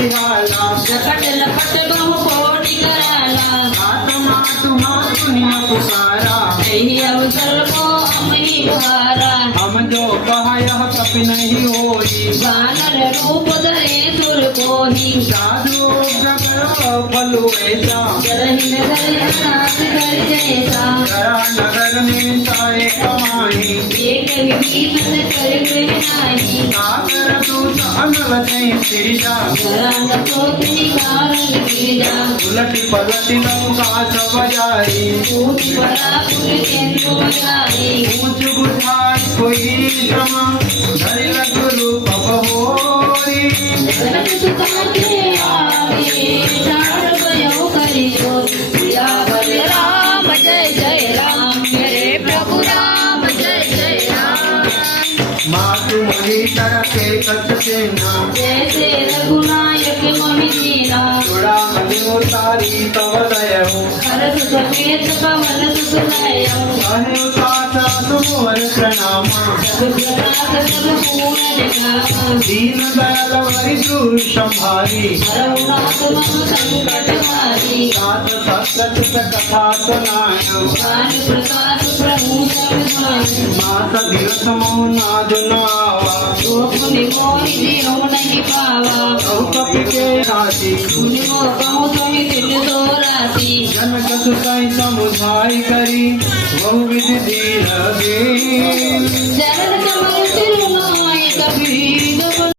बिहाला लपट लपट बहु कोटि कराला आत्मा तुम्हा दुनिया पुकारा यही अवसर को हम ही भारा हम जो कहा यह कभी नहीं होई वानर रूप धरे सुर को ही साधु फलु ऐसा जरहिन नाथ कर जैसा जरा नगर निमिताए कमाई एक विभीषण कर गृह नाही सागर दूत अनल जय सिरिजा जरा न तो निकार गिरिजा उलटी पलटी लंका सब जाई ऊंच बड़ा पुर केंद्र जाई ऊंच बुझाई कोई श्रम धरि गुरु पपहोरी जनक सुता के आगे चार भयो करी तो सिया बल राम जय जय राम मेरे प्रभु राम जय जय राम मातु मही तरके कच सेना जैसे रघुनायक महिला थोड़ा मनि उतारी तव दयऊ हरस समेत पवन सुत लायो कहे उतारा तुमवर प्रणामा सब प्रसाद सब पूर्ण दिखावा दीन दयाल वरिषु संभारी हरहुनाथ मम संकट हारी सात सत कथा सुनायो ज्ञान प्रकाश प्रभु समझायो मात दिवस मौना जुनावा शोक निमोहि दियो नहीं पावा बहु कपि के राशि सुनियो कहूँ तुहि दिल तो राशि जनक सुतई समुझाई करी बहु विधि दीन दीन चरण